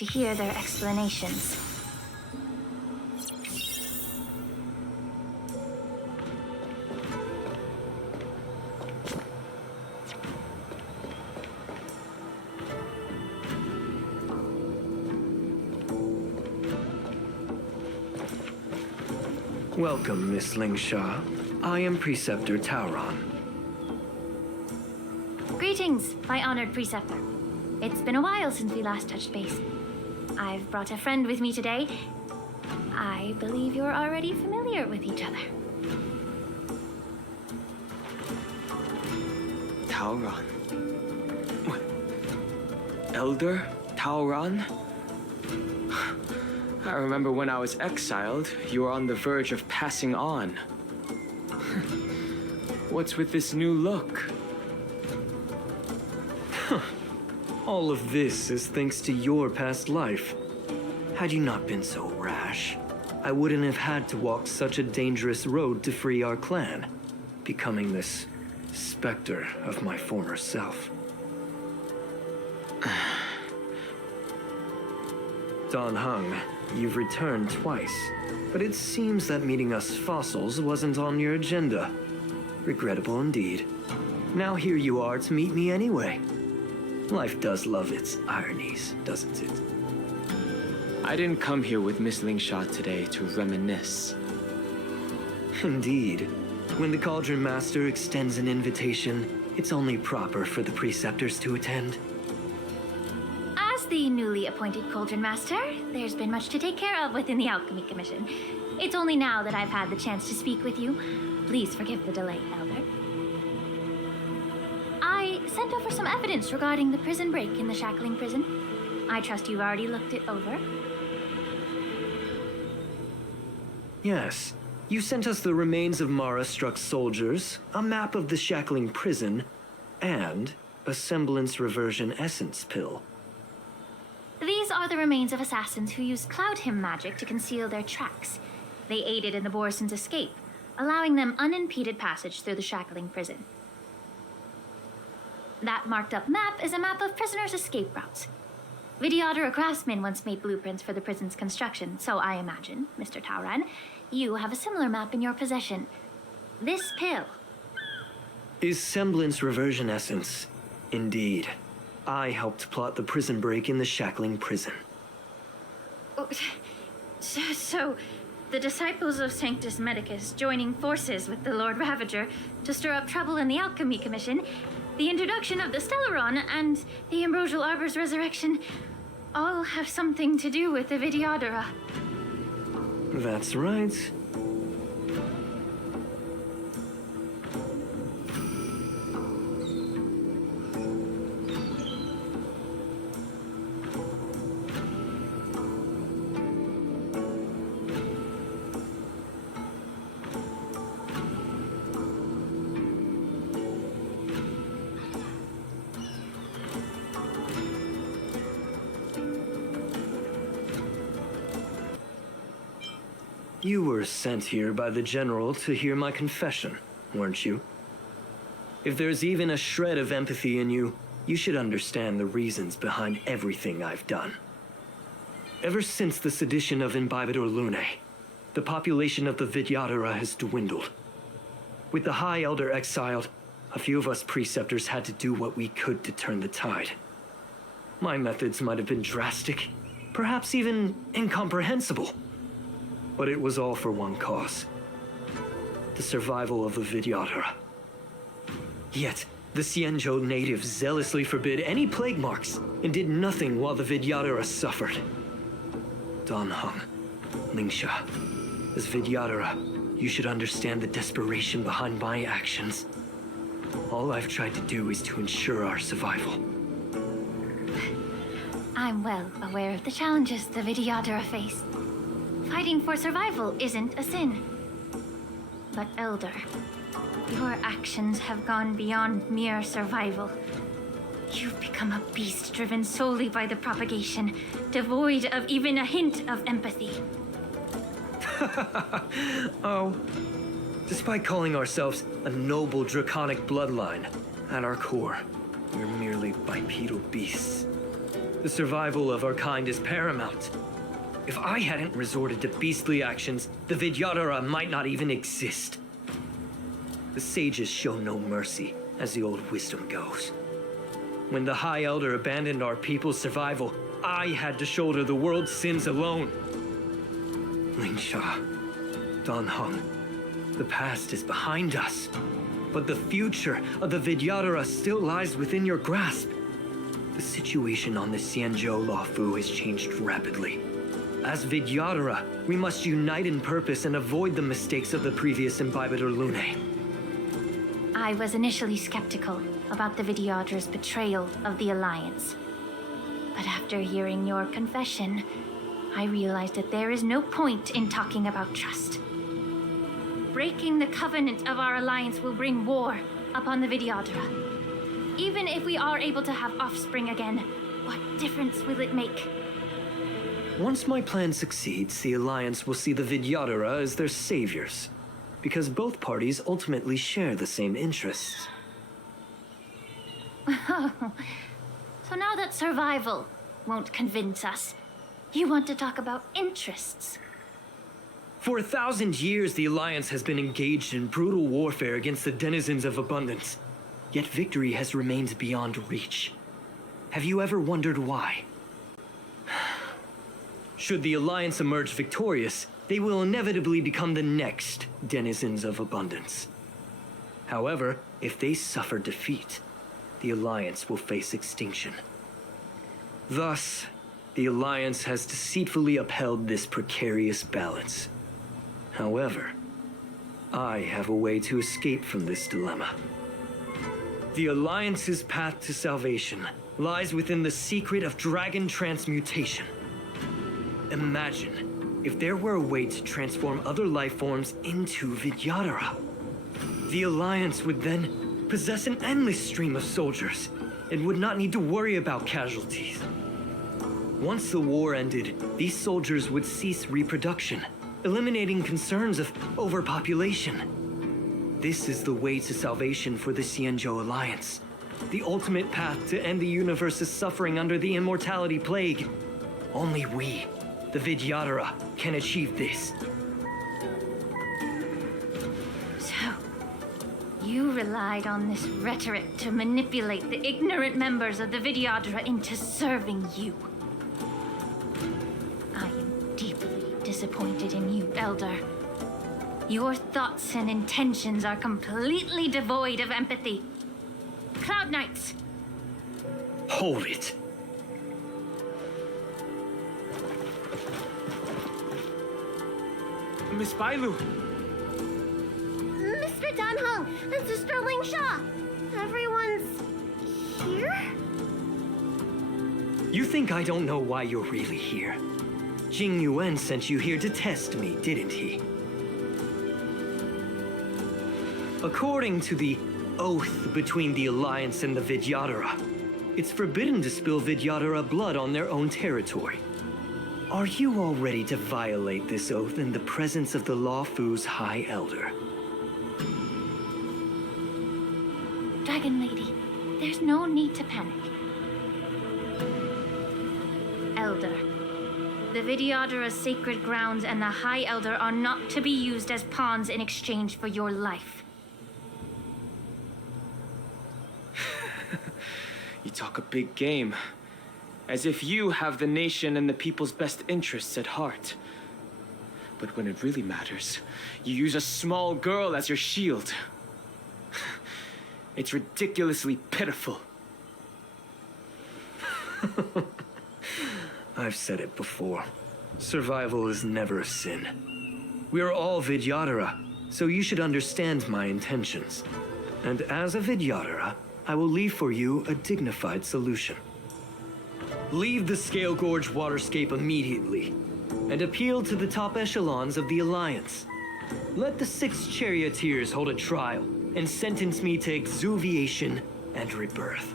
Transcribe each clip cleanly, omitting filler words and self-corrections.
to hear their explanations. Welcome, Miss Lingsha. I am Preceptor Tauron. Greetings, my honored Preceptor. It's been a while since we last touched base. I've brought a friend with me today. I believe you're already familiar with each other. Tauron. Elder Tauron? I remember when I was exiled, you were on the verge of passing on. What's with this new look? All of this is thanks to your past life. Had you not been so rash, I wouldn't have had to walk such a dangerous road to free our clan, becoming this specter of my former self. Dan Heng, you've returned twice, but it seems that meeting us fossils wasn't on your agenda. Regrettable indeed. Now here you are to meet me anyway. Life does love its ironies, doesn't it? I didn't come here with Miss Lingsha today to reminisce. Indeed. When the Cauldron Master extends an invitation, it's only proper for the Preceptors to attend. As the newly appointed Cauldron Master, there's been much to take care of within the Alchemy Commission. It's only now that I've had the chance to speak with you. Please forgive the delay, Elder. I sent over some evidence regarding the prison break in the Shackling Prison. I trust you've already looked it over. Yes. You sent us the remains of Mara-struck soldiers, a map of the Shackling Prison, and a semblance reversion essence pill. These are the remains of assassins who used Cloud Hymn magic to conceal their tracks. They aided in the Borison's escape, allowing them unimpeded passage through the Shackling Prison. That marked-up map is a map of prisoners' escape routes. Vidyadhara craftsmen once made blueprints for the prison's construction, so I imagine, Mr. Tauron, you have a similar map in your possession. This pill. Is semblance reversion essence. Indeed. I helped plot the prison break in the Shackling Prison. So, the disciples of Sanctus Medicus joining forces with the Lord Ravager to stir up trouble in the Alchemy Commission, the introduction of the Stellaron, and the Ambrosial Arbor's resurrection all have something to do with the Vidyadhara. That's right. You were sent here by the General to hear my confession, weren't you? If there's even a shred of empathy in you, you should understand the reasons behind everything I've done. Ever since the sedition of Imbibador Lune, the population of the Vidyadhara has dwindled. With the High Elder exiled, a few of us Preceptors had to do what we could to turn the tide. My methods might have been drastic, perhaps even incomprehensible. But it was all for one cause. The survival of the Vidyadhara. Yet, the Xianzhou natives zealously forbid any plague marks and did nothing while the Vidyadhara suffered. Dan Heng, Lingsha, as Vidyadhara, you should understand the desperation behind my actions. All I've tried to do is to ensure our survival. I'm well aware of the challenges the Vidyadhara face. Fighting for survival isn't a sin. But Elder, your actions have gone beyond mere survival. You've become a beast driven solely by the propagation, devoid of even a hint of empathy. Oh. Despite calling ourselves a noble draconic bloodline, at our core, we're merely bipedal beasts. The survival of our kind is paramount. If I hadn't resorted to beastly actions, the Vidyadhara might not even exist. The sages show no mercy, as the old wisdom goes. When the High Elder abandoned our people's survival, I had to shoulder the world's sins alone. Lingsha, Dan Heng, the past is behind us, but the future of the Vidyadhara still lies within your grasp. The situation on the Xianzhou Luofu has changed rapidly. As Vidyadhara, we must unite in purpose and avoid the mistakes of the previous Imbibitor Lunae. I was initially skeptical about the Vidyadhara's betrayal of the Alliance. But after hearing your confession, I realized that there is no point in talking about trust. Breaking the covenant of our alliance will bring war upon the Vidyadhara. Even if we are able to have offspring again, what difference will it make? Once my plan succeeds, the Alliance will see the Vidyadhara as their saviors, because both parties ultimately share the same interests. So now that survival won't convince us, you want to talk about interests? For 1,000 years, the Alliance has been engaged in brutal warfare against the denizens of abundance. Yet victory has remained beyond reach. Have you ever wondered why? Should the Alliance emerge victorious, they will inevitably become the next denizens of abundance. However, if they suffer defeat, the Alliance will face extinction. Thus, the Alliance has deceitfully upheld this precarious balance. However, I have a way to escape from this dilemma. The Alliance's path to salvation lies within the secret of dragon transmutation. Imagine if there were a way to transform other life forms into Vidyadhara. The Alliance would then possess an endless stream of soldiers and would not need to worry about casualties. Once the war ended, these soldiers would cease reproduction, eliminating concerns of overpopulation. This is the way to salvation for the Xianzhou Alliance. The ultimate path to end the universe's suffering under the immortality plague. Only we, the Vidyadhara, can achieve this. So, you relied on this rhetoric to manipulate the ignorant members of the Vidyadhara into serving you. I am deeply disappointed in you, Elder. Your thoughts and intentions are completely devoid of empathy. Cloud Knights! Hold it. Miss Bailu! Mr. Dan Heng and Sister Lingsha! Everyone's here? You think I don't know why you're really here? Jing Yuan sent you here to test me, didn't he? According to the oath between the Alliance and the Vidyadhara, it's forbidden to spill Vidyadhara blood on their own territory. Are you all ready to violate this oath in the presence of the Luofu's High Elder? Dragon Lady, there's no need to panic. Elder, the Vidyadhara's sacred grounds and the High Elder are not to be used as pawns in exchange for your life. You talk a big game. As if you have the nation and the people's best interests at heart. But when it really matters, you use a small girl as your shield. It's ridiculously pitiful. I've said it before. Survival is never a sin. We are all Vidyadhara, so you should understand my intentions. And as a Vidyadhara, I will leave for you a dignified solution. Leave the Scale Gorge waterscape immediately, and appeal to the top echelons of the Alliance. Let the 6 charioteers hold a trial, and sentence me to exuviation and rebirth.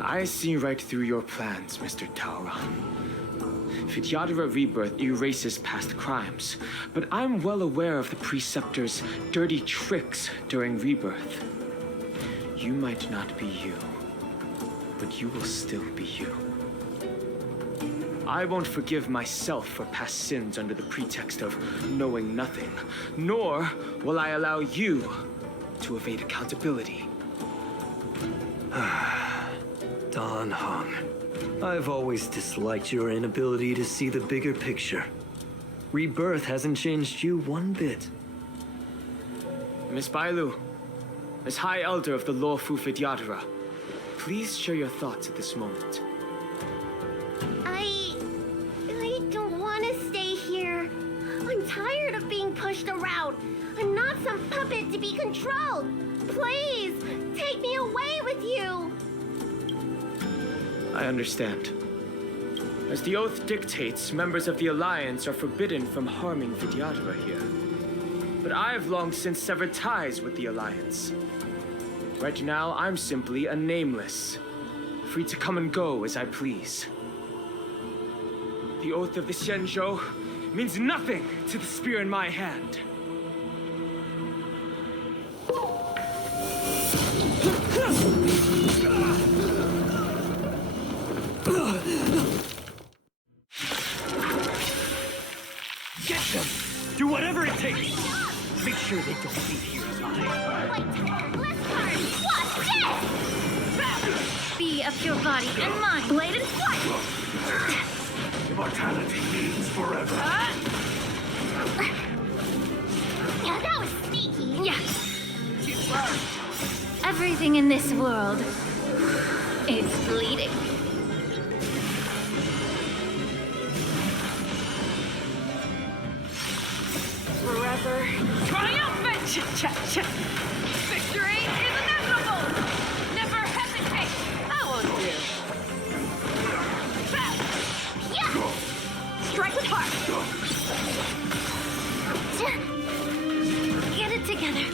I see right through your plans, Mr. Taoran. Vidyadhara rebirth erases past crimes, but I'm well aware of the Preceptors' dirty tricks during rebirth. You might not be you, but you will still be you. I won't forgive myself for past sins under the pretext of knowing nothing, nor will I allow you to evade accountability. Dan Heng, I've always disliked your inability to see the bigger picture. Rebirth hasn't changed you one bit. Miss Bailu, as High Elder of the lawful Vidyadhara, please share your thoughts at this moment. I don't want to stay here. I'm tired of being pushed around. I'm not some puppet to be controlled. Please, take me away with you. I understand. As the oath dictates, members of the Alliance are forbidden from harming Vidyadhara here. But I've long since severed ties with the Alliance. Right now, I'm simply a nameless, free to come and go as I please. The oath of the xianzhou means nothing to the spear in my hand. Get them! Do whatever it takes! Make sure they don't leave here alive. Wait, left card. Watch this! Be of your body and mind. Bladed flight! Immortality means forever. Yeah, that was sneaky. Yeah. Everything in this world is bleeding. Forever. Triumphant! Victory is inevitable! Never hesitate! I won't do. Yeah! Strike with heart! Get it together.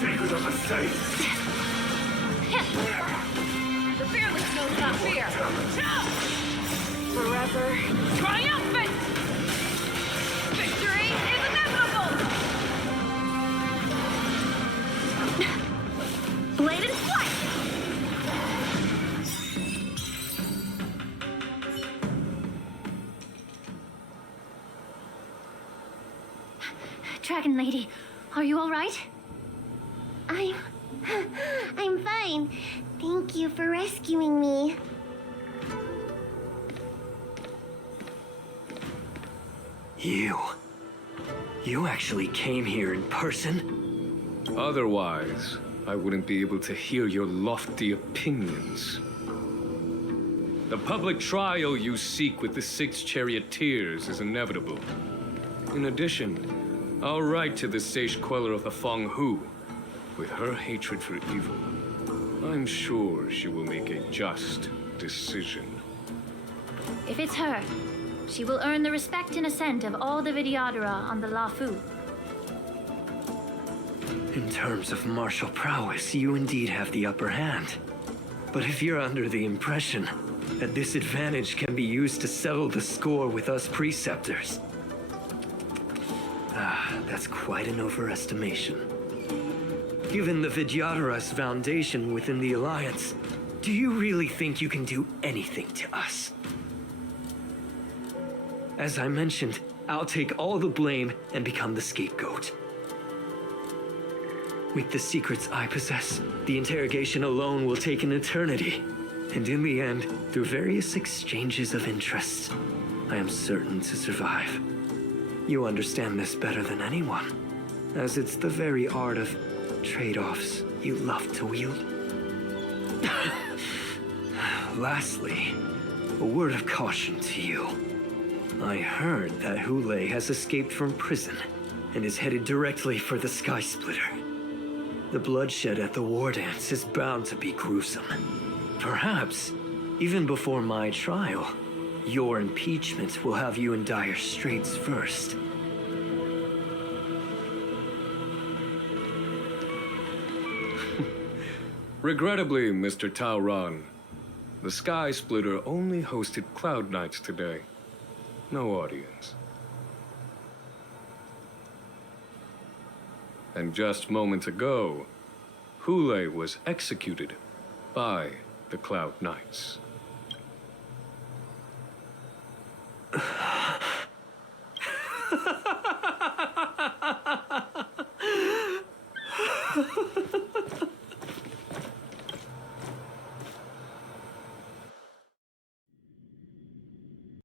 Secret of the saints. The fearless knows not fear. Forever. Triumphant! Victory is inevitable! Bladed flight! Dragon Lady, are you all right? I'm fine. Thank you for rescuing me. You actually came here in person? Otherwise, I wouldn't be able to hear your lofty opinions. The public trial you seek with the 6 charioteers is inevitable. In addition, I'll write to the sage queller of the Feng Hu. With her hatred for evil, I'm sure she will make a just decision. If it's her, she will earn the respect and assent of all the Vidyadhara on the Lafu. In terms of martial prowess, you indeed have the upper hand. But if you're under the impression that this advantage can be used to settle the score with us Preceptors, that's quite an overestimation. Given the Vidyadhara's foundation within the Alliance, do you really think you can do anything to us? As I mentioned, I'll take all the blame and become the scapegoat. With the secrets I possess, the interrogation alone will take an eternity. And in the end, through various exchanges of interests, I am certain to survive. You understand this better than anyone, as it's the very art of trade-offs you love to wield. Lastly, a word of caution to you. I heard that Hule has escaped from prison and is headed directly for the Sky Splitter. The bloodshed at the war dance is bound to be gruesome. Perhaps, even before my trial, your impeachment will have you in dire straits first. Regrettably, Mr. Taoran, the Sky Splitter only hosted Cloud Knights today. No audience. And just moments ago, Hule was executed by the Cloud Knights.